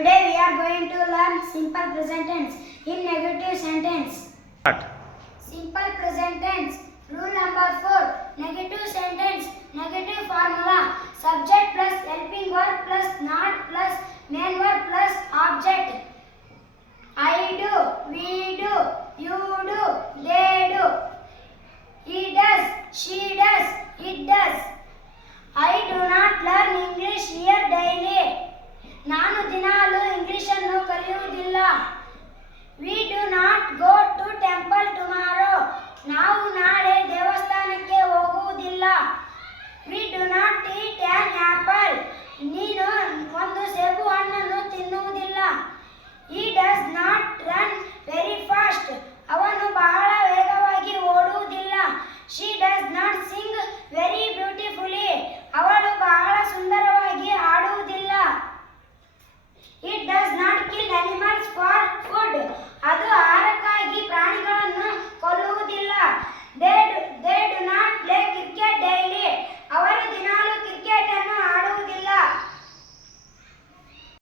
Today we are going to learn simple present tense in negative sentence. Start. Simple present tense. Rule number 4. Negative sentence. Negative formula. Subject plus helping verb plus not plus main verb plus object. I do, we do, you do, they do. He does, she does, it does. I do not learn English here daily. ನಾನು ದಿನಾಲು ಇಂಗ್ಲಿಷನ್ನು ಕಲಿಯುವುದಿಲ್ಲ. We do not go to temple tomorrow. ನಾವು ನಾಳೆ ದೇವಸ್ಥಾನಕ್ಕೆ ಹೋಗುವುದಿಲ್ಲ. We do not eat an apple.